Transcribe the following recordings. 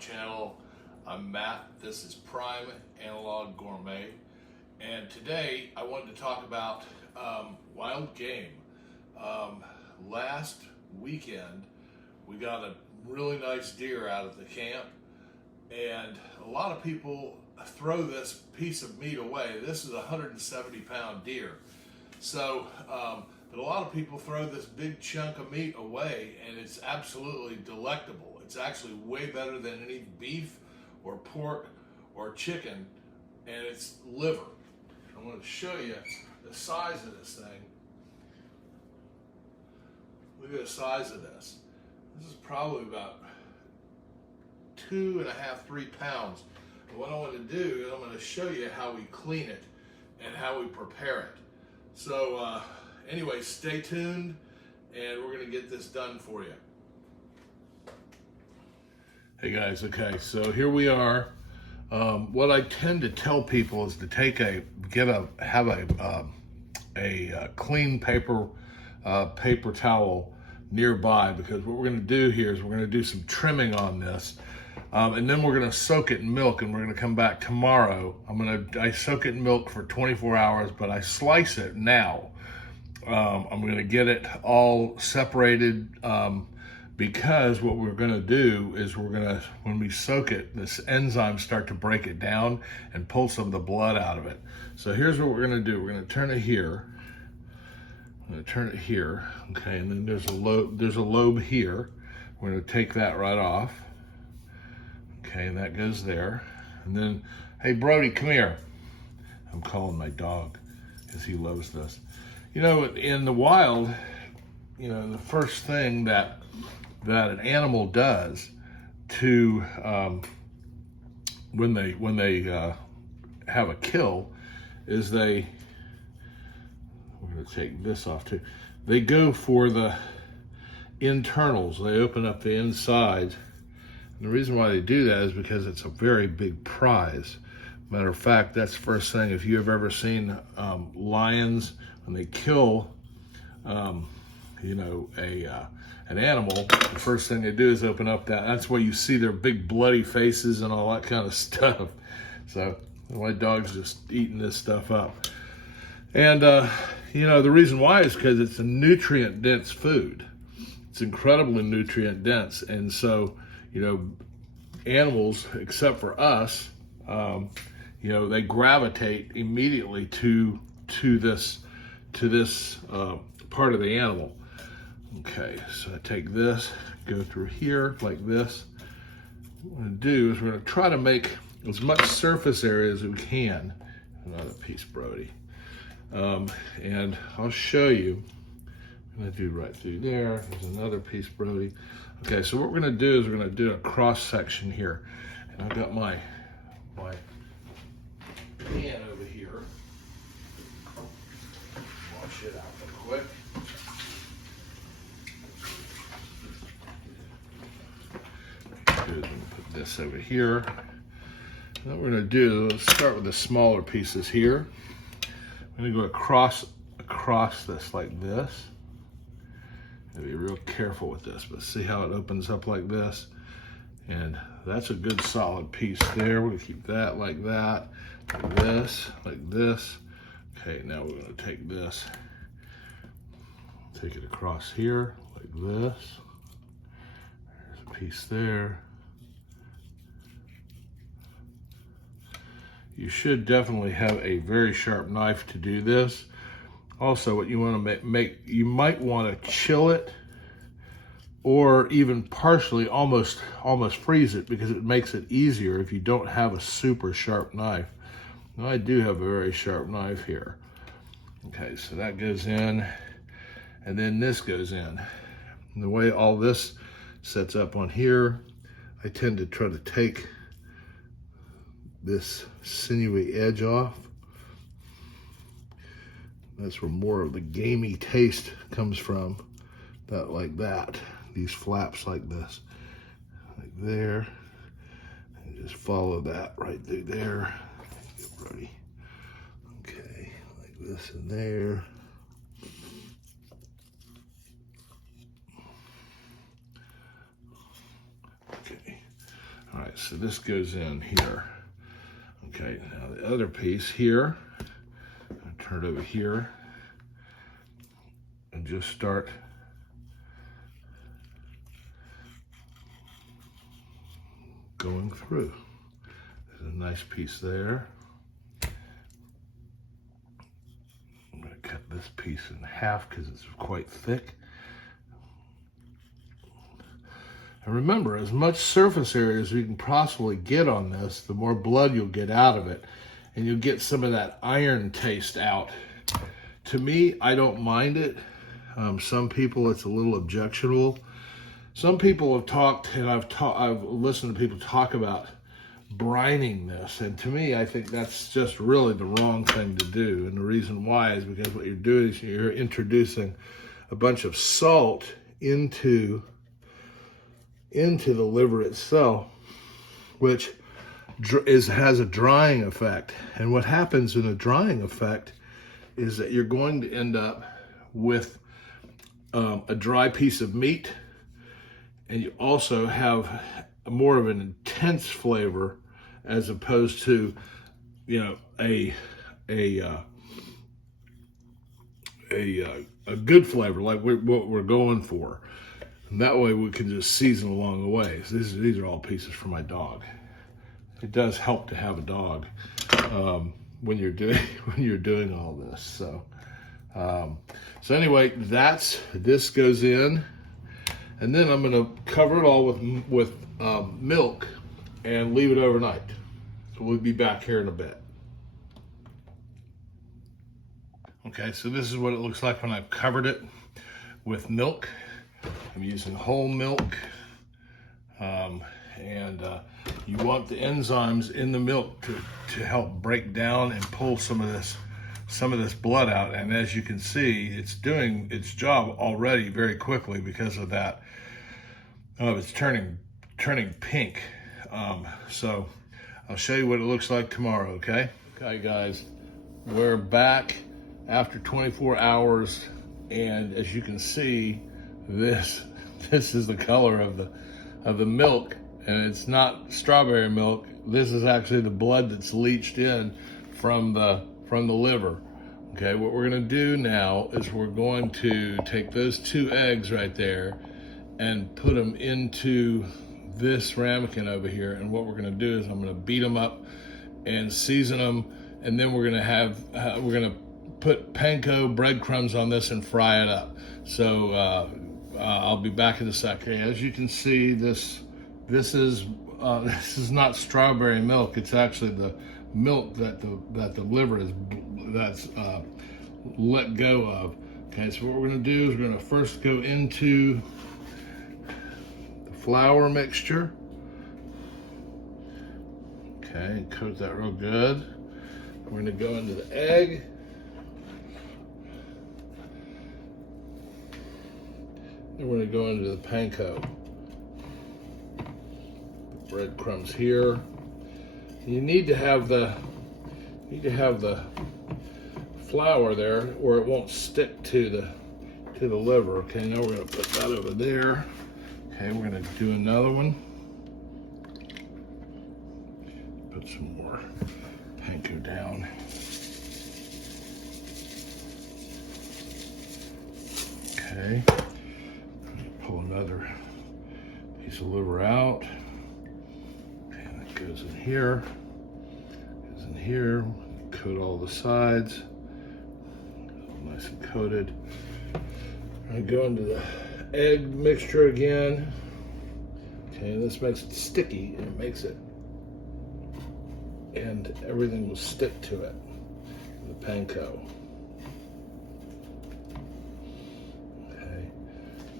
channel. I'm Matt. This is Prime Analog Gourmet, and today I wanted to talk about wild game. Last weekend we got a really nice deer out of the camp, and a lot of people throw this piece of meat away. This is a 170-pound deer, so but a lot of people throw this big chunk of meat away, and it's absolutely delectable. It's actually way better than any beef or pork or chicken, and it's liver. I'm going to show you the size of this thing. Look at the size of this. This is probably about 2.5, 3 pounds. And what I want to do is I'm going to show you how we clean it and how we prepare it. So anyway, stay tuned, and we're going to get this done for you. Hey guys, okay, so here we are. What I tend to tell people is to have a clean paper towel nearby, because what we're going to do here is we're going to do some trimming on this, and then we're going to soak it in milk, and we're going to come back tomorrow. I soak it in milk for 24 hours, but I slice it now. I'm going to get it all separated, because what we're going to do is when we soak it, this enzymes start to break it down and pull some of the blood out of it. So here's what we're going to do. We're going to turn it here. I'm going to turn it here, okay, and then there's a lobe here. We're going to take that right off. Okay, and that goes there. And then, hey Brody, come here. I'm calling my dog because he loves this. You know, in the wild, you know, the first thing that an animal does to when they have a kill is we're going to take this off too. They go for the internals. They open up the insides. And the reason why they do that is because it's a very big prize. Matter of fact, that's the first thing. If you have ever seen lions, when they kill, an animal, the first thing they do is open up that. That's why you see their big bloody faces and all that kind of stuff. So my dog's just eating this stuff up. And, the reason why is because it's a nutrient-dense food. It's incredibly nutrient-dense. And so, animals, except for us, they gravitate immediately to this part of the animal. Okay, so I take this, go through here like this. What we're going to do is we're going to try to make as much surface area as we can. Another piece, Brody. And I'll show you. I'm going to do right through there. There's another piece, Brody. Okay, so what we're going to do is we're going to do a cross section here. And I've got my pan over here. Wash it out real quick. Put this over here. And what we're going to do is start with the smaller pieces here. I'm going to go across this like this. Gotta be real careful with this, but see how it opens up like this? And that's a good solid piece there. We're going to keep that like that, like this. Okay, now we're going to take this, take it across here like this. There's a piece there. You should definitely have a very sharp knife to do this. Also, what you want to you might want to chill it, or even partially almost freeze it, because it makes it easier if you don't have a super sharp knife. Now, I do have a very sharp knife here. Okay, so that goes in, and then this goes in. And the way all this sets up on here, I tend to try to take this sinewy edge off. That's where more of the gamey taste comes from. Like that. These flaps like this. Like there. And just follow that right through there. Get ready. Okay, like this and there. so this goes in here. Okay, now the other piece here, I'll turn it over here and just start going through. There's a nice piece there. I'm going to cut this piece in half because it's quite thick. And remember, as much surface area as you can possibly get on this, the more blood you'll get out of it. And you'll get some of that iron taste out. To me, I don't mind it. Some people, it's a little objectionable. Some people have talked, and I've listened to people talk about brining this. And to me, I think that's just really the wrong thing to do. And the reason why is because what you're doing is you're introducing a bunch of salt into the liver itself, which has a drying effect. And what happens in a drying effect is that you're going to end up with a dry piece of meat, and you also have more of an intense flavor as opposed to, you know, a good flavor like what we're going for. And that way we can just season along the way. So these are all pieces for my dog. It does help to have a dog when you're doing all this. So anyway, this goes in, and then I'm going to cover it all with milk and leave it overnight. So we'll be back here in a bit. Okay, so this is what it looks like when I've covered it with milk. I'm using whole milk, and you want the enzymes in the milk to help break down and pull some of this blood out. And as you can see, it's doing its job already very quickly because of that. It's turning pink. So I'll show you what it looks like tomorrow. Okay, guys, we're back after 24 hours, and as you can see, this is the color of the milk, and it's not strawberry milk. This is actually the blood that's leached in from the liver. Okay, what we're going to do now is we're going to take those 2 eggs right there and put them into this ramekin over here. And what we're going to do is I'm going to beat them up and season them, and then we're going to put panko breadcrumbs on this and fry it up. So I'll be back in a second. Okay, as you can see, this is not strawberry milk. It's actually the milk that the liver that's let go of. Okay, so what we're going to do is we're going to first go into the flour mixture. Okay, coat that real good. We're going to go into the egg. And we're going to go into the panko. The breadcrumbs here. You need to have the flour there, or it won't stick to the liver. Okay, now we're going to put that over there. Okay, we're going to do another one. Put some more panko down. Okay. Pull another piece of liver out. Okay, that goes in here. Goes in here. Coat all the sides. All nice and coated. I go into the egg mixture again. Okay, this makes it sticky, and it makes it, and everything will stick to it. The panko.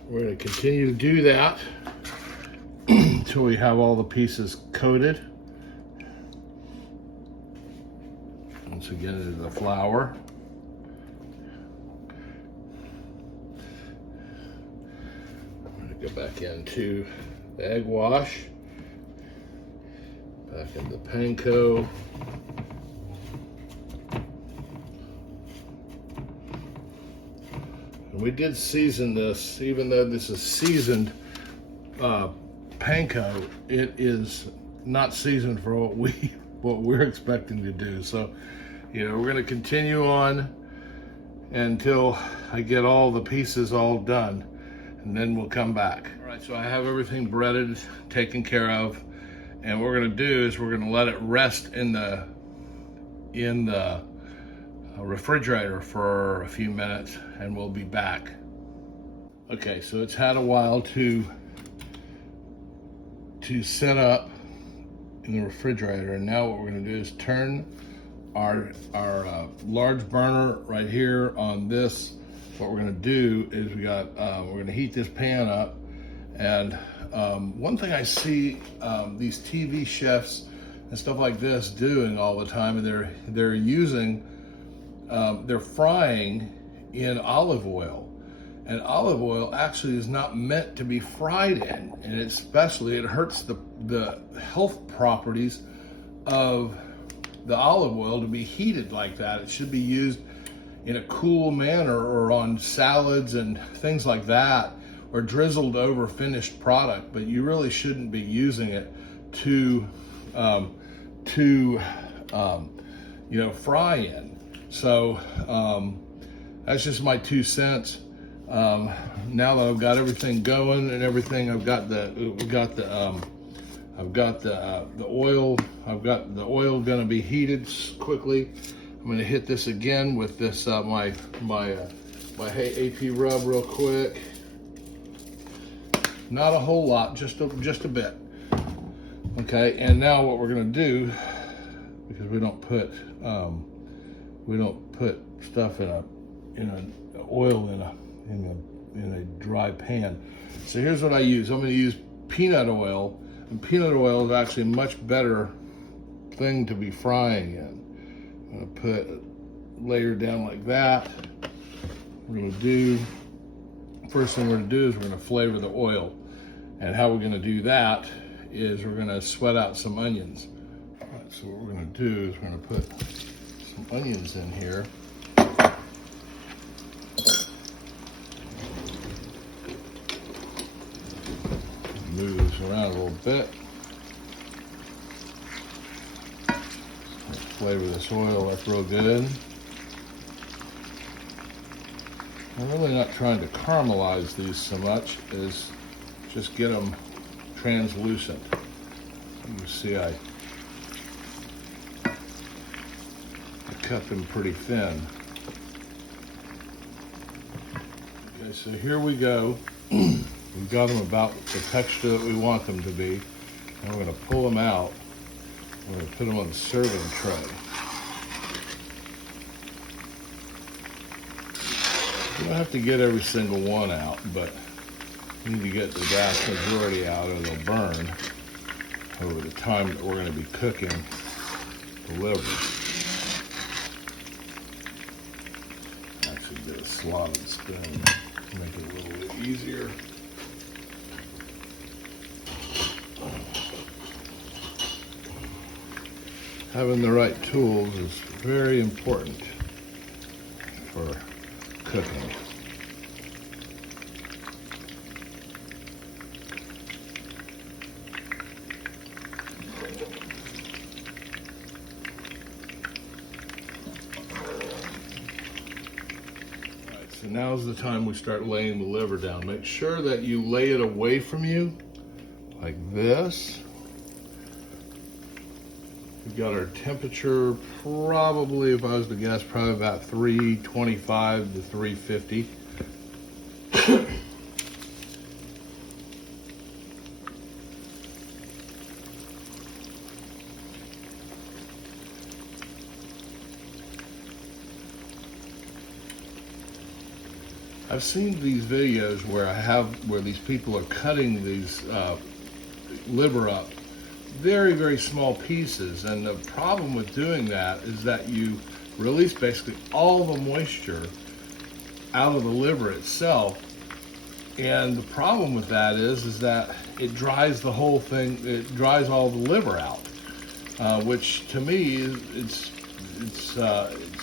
We're going to continue to do that until we have all the pieces coated. Once again, into the flour. I'm going to go back into the egg wash. Back into the panko. We did season this, even though this is seasoned panko, it is not seasoned for what we're expecting to do. So, you know, we're gonna continue on until I get all the pieces all done, and then we'll come back. All right, so I have everything breaded, taken care of, and what we're gonna do is we're gonna let it rest in the refrigerator for a few minutes, and we'll be back. Okay, so it's had a while to set up in the refrigerator, and now what we're gonna do is turn our large burner right here on this. What we're gonna do is we're gonna heat this pan up, and one thing I see these TV chefs and stuff like this doing all the time, and they're using they're frying in olive oil, and olive oil actually is not meant to be fried in, and especially it hurts the health properties of the olive oil to be heated like that. It should be used in a cool manner, or on salads and things like that, or drizzled over finished product, but you really shouldn't be using it to fry in. So that's just my 2 cents. Now that I've got everything going and everything, I've got the oil. I've got the oil going to be heated quickly. I'm going to hit this again with this my AP rub real quick. Not a whole lot, just a bit. Okay, and now what we're going to do, because we don't put stuff in oil in a dry pan. So here's what I use. I'm going to use peanut oil, and peanut oil is actually a much better thing to be frying in. I'm going to put a layer down like that. First thing we're going to do is we're going to flavor the oil, and how we're going to do that is we're going to sweat out some onions. All right, so what we're going to do is we're going to put some onions in here. Move this around a little bit. Flavor this oil up real good. I'm really not trying to caramelize these so much as just get them translucent. You can see I cut them pretty thin. Okay, so here we go. We've got them about the texture that we want them to be. And we're going to pull them out. We're going to put them on the serving tray. You don't have to get every single one out, but you need to get the vast majority out, or they'll burn over the time that we're going to be cooking the liver. Actually, get a slotted spoon to make it a little bit easier. Having the right tools is very important for cooking. Alright, so now's the time we start laying the liver down. Make sure that you lay it away from you, like this. We've got our temperature, probably, if I was to guess, probably about 325 to 350. I've seen these videos where these people are cutting these liver up very, very small pieces, and the problem with doing that is that you release basically all the moisture out of the liver itself, and the problem with that is that it dries the whole thing. It dries all the liver out, which to me it's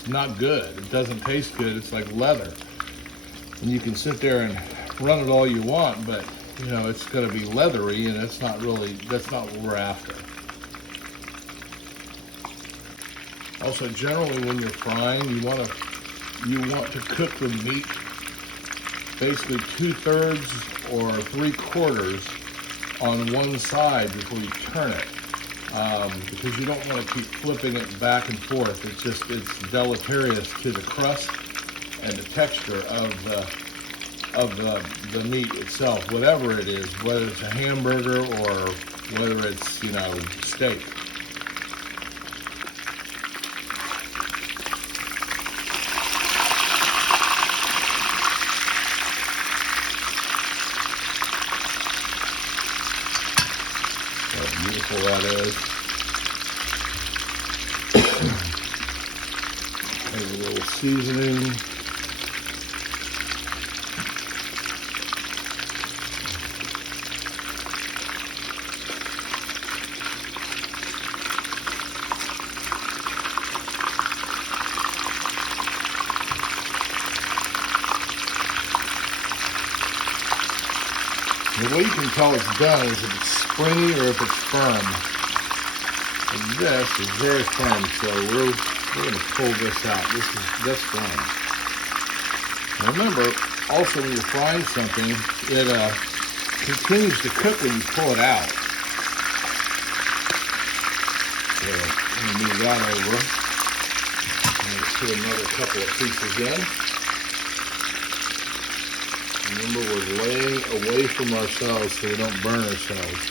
not good. It doesn't taste good. It's like leather, and you can sit there and run it all you want, but you know, it's going to be leathery, and that's not what we're after. Also, generally when you're frying, you want to cook the meat basically 2/3 or 3/4 on one side before you turn it, because you don't want to keep flipping it back and forth. It's deleterious to the crust and the texture of the meat itself, whatever it is, whether it's a hamburger or whether it's, you know, steak. How beautiful that is. There's a little seasoning. The way you can tell it's done is if it's springy or if it's firm. And this is very firm, so we're going to pull this out. This done. Now remember, also when you're frying something, it continues to cook when you pull it out. So I'm going to move that over. I'm going to put another couple of pieces in. Remember, we're laying away from ourselves so we don't burn ourselves.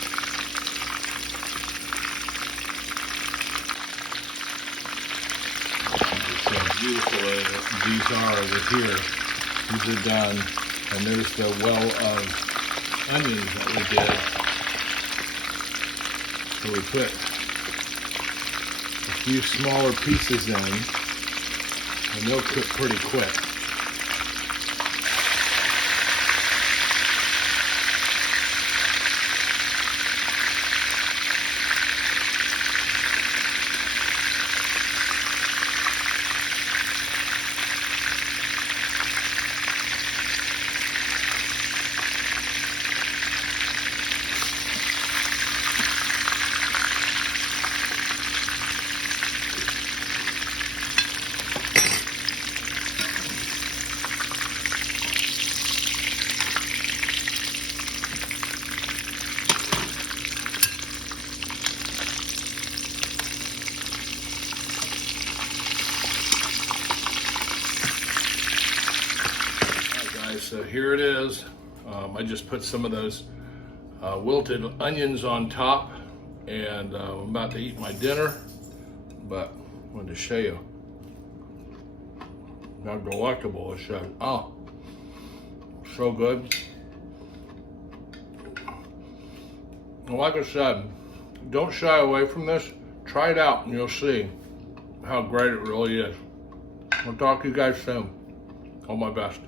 Just how beautiful these are over here. These are done. And there's the well of onions that we did. So we put a few smaller pieces in, and they'll cook pretty quick. So here it is. I just put some of those wilted onions on top, and I'm about to eat my dinner, but I wanted to show you how delectable this is. Oh, so good. Like I said, don't shy away from this. Try it out and you'll see how great it really is. I'll talk to you guys soon. All my best.